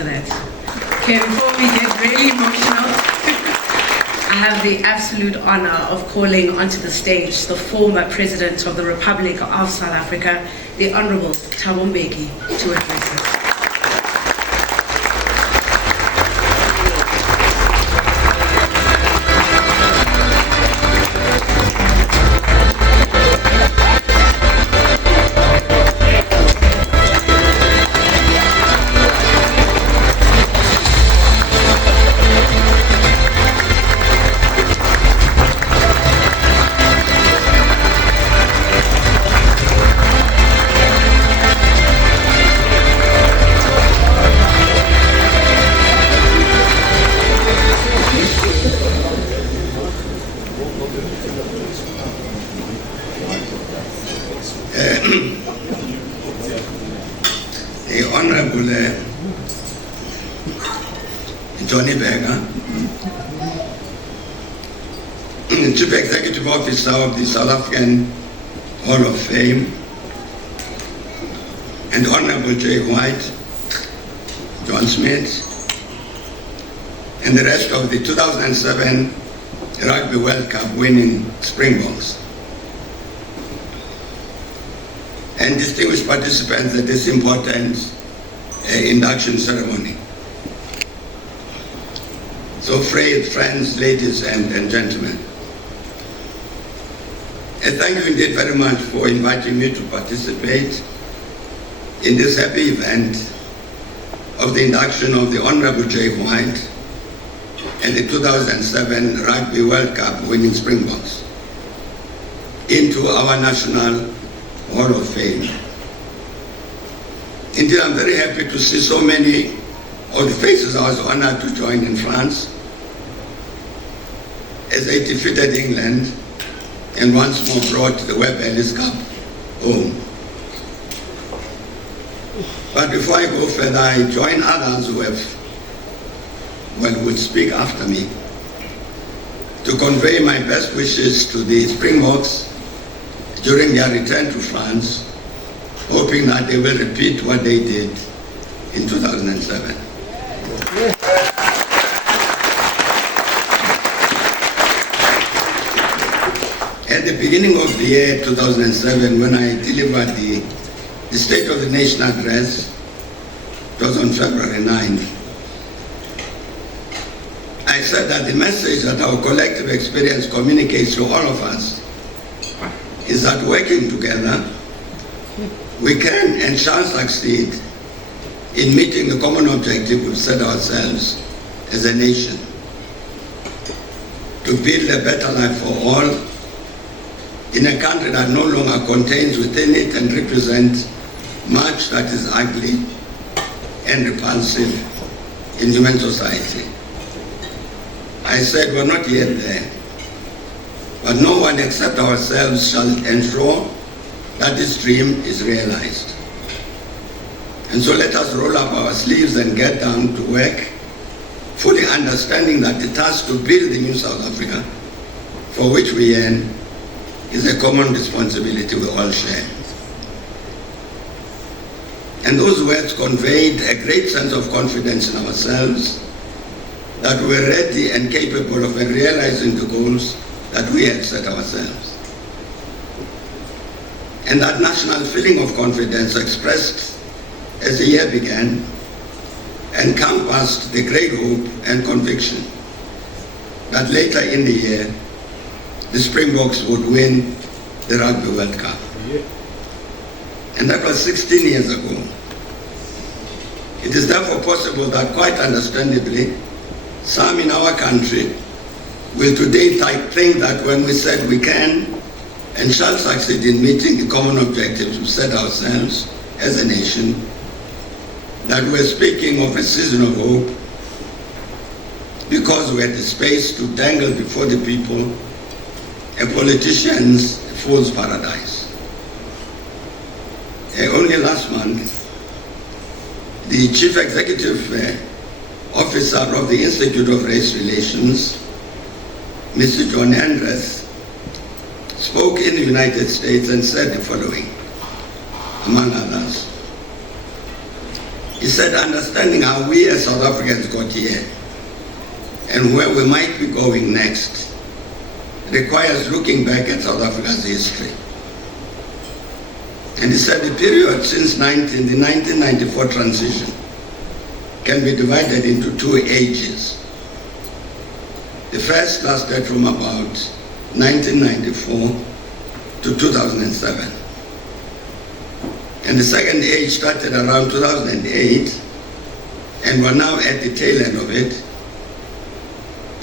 Okay, before we get really emotional, I have the absolute honor of calling onto the stage the former President of the Republic of South Africa, the Honorable Thabo Mbeki, to address us. The Honorable Johnny Berger, Chief Executive Officer of the South African Hall of Fame, and Honorable Jay White, John Smith, and the rest of the 2007 Rugby World Cup winning Springboks, and distinguished participants at this important induction ceremony. So, friends, ladies and gentlemen, thank you indeed very much for inviting me to participate in this happy event of the induction of the Honorable Jay White and the 2007 Rugby World Cup winning Springboks into our National Hall of Fame. Indeed, I'm very happy to see so many of the faces I was honored to join in France as they defeated England and once more brought the Webb Ellis Cup home. But before I go further, I join others who will speak after me to convey my best wishes to the Springboks during their return to France, hoping that they will repeat what they did in 2007. At the beginning of the year 2007, when I delivered the State of the Nation address, it was on February 9th, I said that the message that our collective experience communicates to all of us is that working together, we can and shall succeed in meeting the common objective we've set ourselves as a nation: to build a better life for all in a country that no longer contains within it and represents much that is ugly and repulsive in human society. I said we're not yet there, but no one except ourselves shall ensure that this dream is realized. And so let us roll up our sleeves and get down to work, fully understanding that the task to build the new South Africa, for which we yearn, is a common responsibility we all share. And those words conveyed a great sense of confidence in ourselves that we're ready and capable of realizing the goals that we had set ourselves. And that national feeling of confidence expressed as the year began encompassed the great hope and conviction that later in the year, the Springboks would win the Rugby World Cup. And that was 16 years ago. It is therefore possible that, quite understandably, some in our country will today think that when we said we can and shall succeed in meeting the common objectives we set ourselves as a nation, that we're speaking of a season of hope because we had the space to dangle before the people a politician's fool's paradise. Only last month, the Chief Executive Officer of the Institute of Race Relations, Mr. John Andres, spoke in the United States and said the following, among others: He said, understanding how we as South Africans got here and where we might be going next requires looking back at South Africa's history. And he said the period since the 1994 transition can be divided into two ages. The first lasted from about 1994 to 2007. And the second age started around 2008, and we're now at the tail end of it.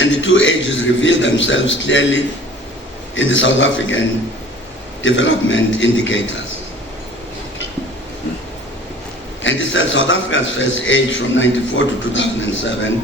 And the two ages reveal themselves clearly in the South African development indicators. And he said South Africa's first age from 1994 to 2007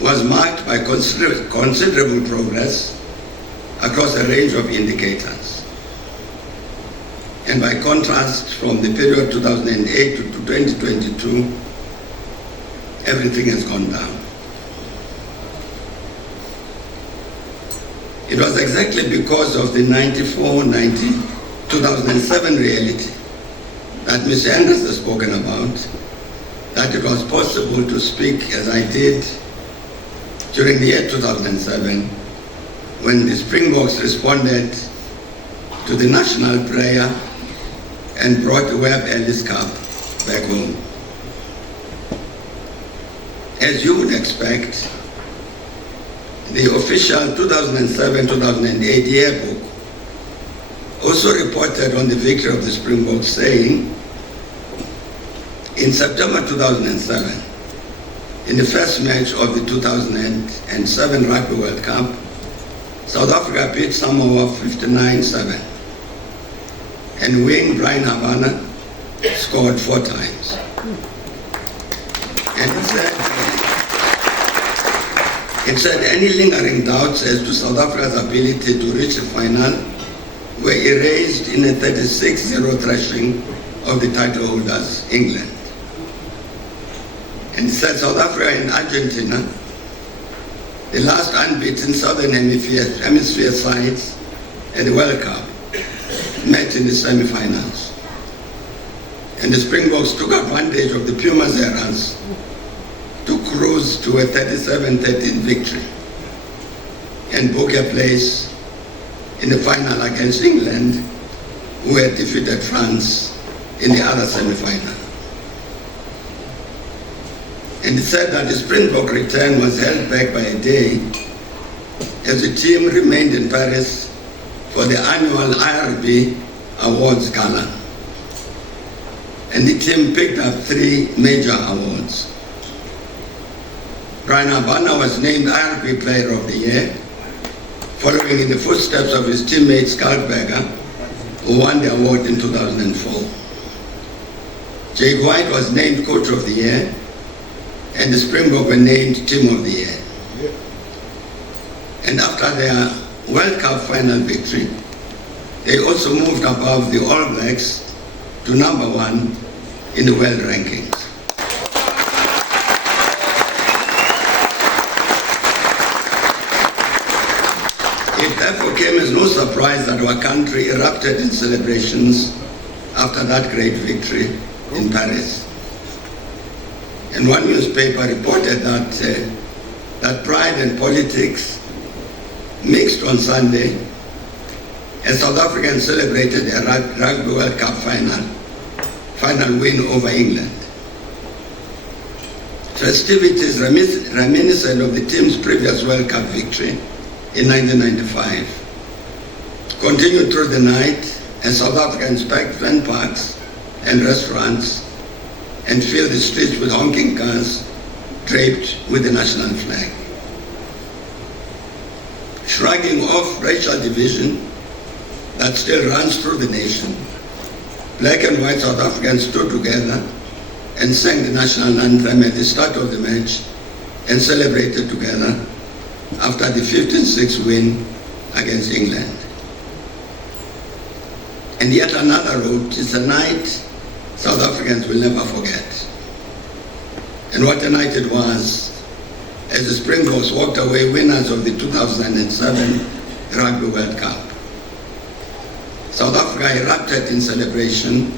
was marked by considerable progress across a range of indicators. And by contrast, from the period 2008 to 2022, everything has gone down. It was exactly because of the 2007 reality that Mr. Anders has spoken about that it was possible to speak as I did during the year 2007 when the Springboks responded to the national prayer and brought the Webb Ellis Cup back home. As you would expect, the official 2007-2008 yearbook also reported on the victory of the Springboks, saying, in September 2007, in the first match of the 2007 Rugby World Cup, South Africa beat Samoa 59-7. And wing Brian Habana scored 4 times. And it said any lingering doubts as to South Africa's ability to reach the final were erased in a 36-0 thrashing of the title holders, England. And it said South Africa and Argentina, the last unbeaten Southern Hemisphere sides at the World Cup, met in the semi-finals. And the Springboks took advantage of the Pumas' errors to cruise to a 37-13 victory and book a place in the final against England, who had defeated France in the other semi-final. And it said that the Springbok return was held back by a day as the team remained in Paris for the annual IRB Awards Gala. And the team picked up 3 major awards. Brian Habana was named IRB Player of the Year, following in the footsteps of his teammate Skalkberger, who won the award in 2004. Jake White was named Coach of the Year, and the Springbok were named Team of the Year. And after their World Cup final victory, they also moved above the All Blacks to number 1 in the world rankings. It therefore came as no surprise that our country erupted in celebrations after that great victory in Paris. And one newspaper reported that pride and politics mixed on Sunday as South Africans celebrated a Rugby World Cup final win over England. Festivities reminiscent of the team's previous World Cup victory in 1995 continued through the night as South Africans packed fan parks and restaurants and filled the streets with honking cars draped with the national flag. Shrugging off racial division that still runs through the nation, black and white South Africans stood together and sang the national anthem at the start of the match and celebrated together after the 15-6 win against England. And yet another wrote, it's a night South Africans will never forget. And what a night it was as the Springboks walked away winners of the 2007 Rugby World Cup. South Africa erupted in celebration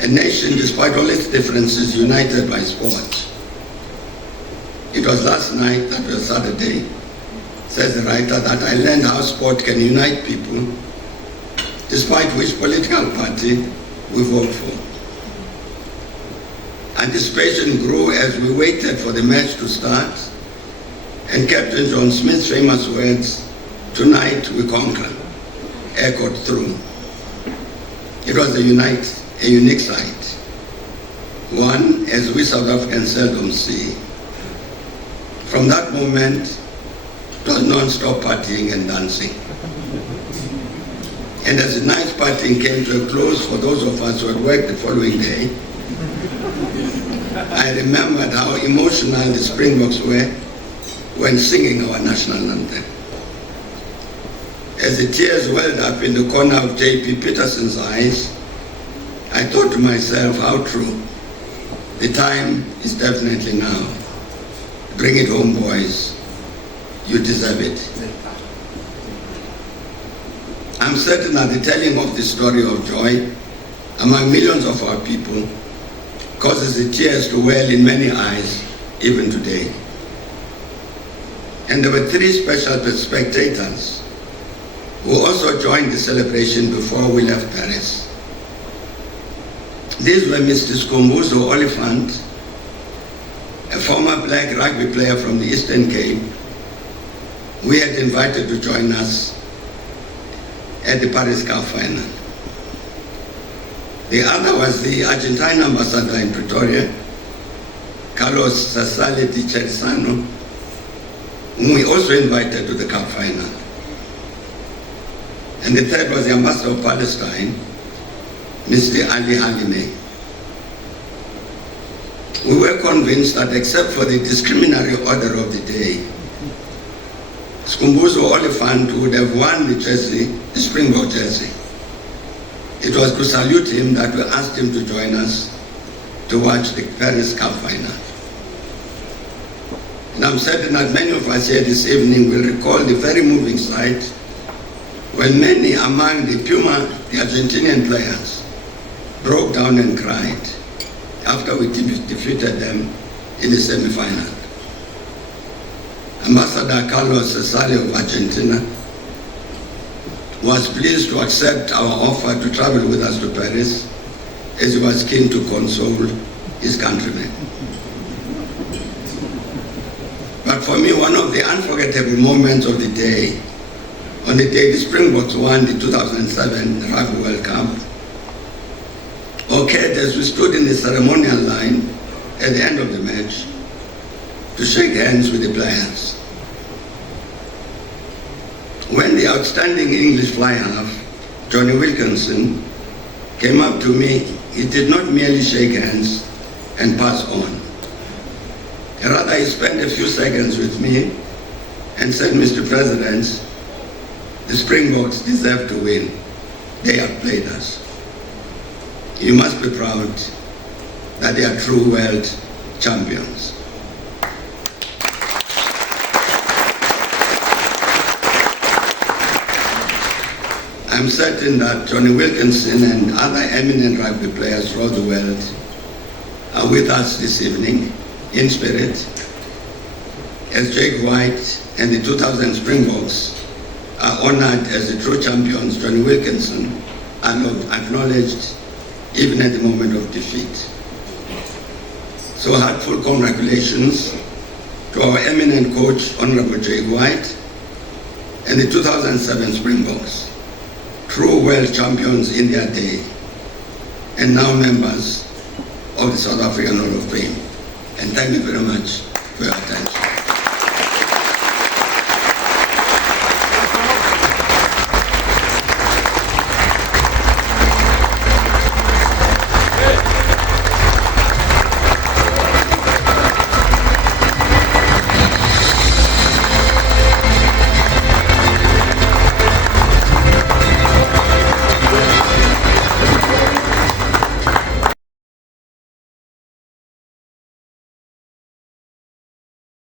A nation, despite all its differences, united by sport. It was last night, that was Saturday, says the writer, that I learned how sport can unite people, despite which political party we vote for. Anticipation grew as we waited for the match to start, and Captain John Smith's famous words, "Tonight we conquer," echoed through. It was a unique sight, one as we South Africans seldom see. From that moment, it was non-stop partying and dancing. And as the night's partying came to a close for those of us who had worked the following day, I remembered how emotional the Springboks were when singing our national anthem. As the tears welled up in the corner of J.P. Peterson's eyes, I thought to myself, how true. The time is definitely now. Bring it home, boys. You deserve it. I'm certain that the telling of the story of joy among millions of our people causes the tears to well in many eyes, even today. And there were 3 special spectators who also joined the celebration before we left Paris. These were Mr. Skhumbuzo Oliphant, a former black rugby player from the Eastern Cape, we had invited to join us at the Paris Cup final. The other was the Argentine ambassador in Pretoria, Carlos Sassale Di Cersano, whom we also invited to the Cup final. And the third was the ambassador of Palestine, Mr. Ali Halime. We were convinced that except for the discriminatory order of the day, Skhumbuzo Oliphant would have won the jersey, the Springbok jersey. It was to salute him that we asked him to join us to watch the Paris Cup final. And I'm certain that many of us here this evening will recall the very moving sight when many among the Puma, the Argentinian players, broke down and cried after we defeated them in the semi-final. Ambassador Carlos Sassale of Argentina was pleased to accept our offer to travel with us to Paris, as he was keen to console his countrymen. But for me, one of the unforgettable moments of the day, on the day the Springboks won the 2007 Rugby World Cup, occurred as we stood in the ceremonial line at the end of the match to shake hands with the players. When the outstanding English fly-half, Johnny Wilkinson, came up to me, he did not merely shake hands and pass on. Rather, he spent a few seconds with me and said, "Mr. President, the Springboks deserve to win. They have played us. You must be proud that they are true world champions." I'm certain that Johnny Wilkinson and other eminent rugby players throughout the world are with us this evening in spirit, as Jake White and the 2000 Springboks are honored as the true champions. Johnny Wilkinson are acknowledged even at the moment of defeat. So heartfelt congratulations to our eminent coach, Honorable Jake White, and the 2007 Springboks, true world champions in their day, and now members of the South African Hall of Fame. And thank you very much for your attention.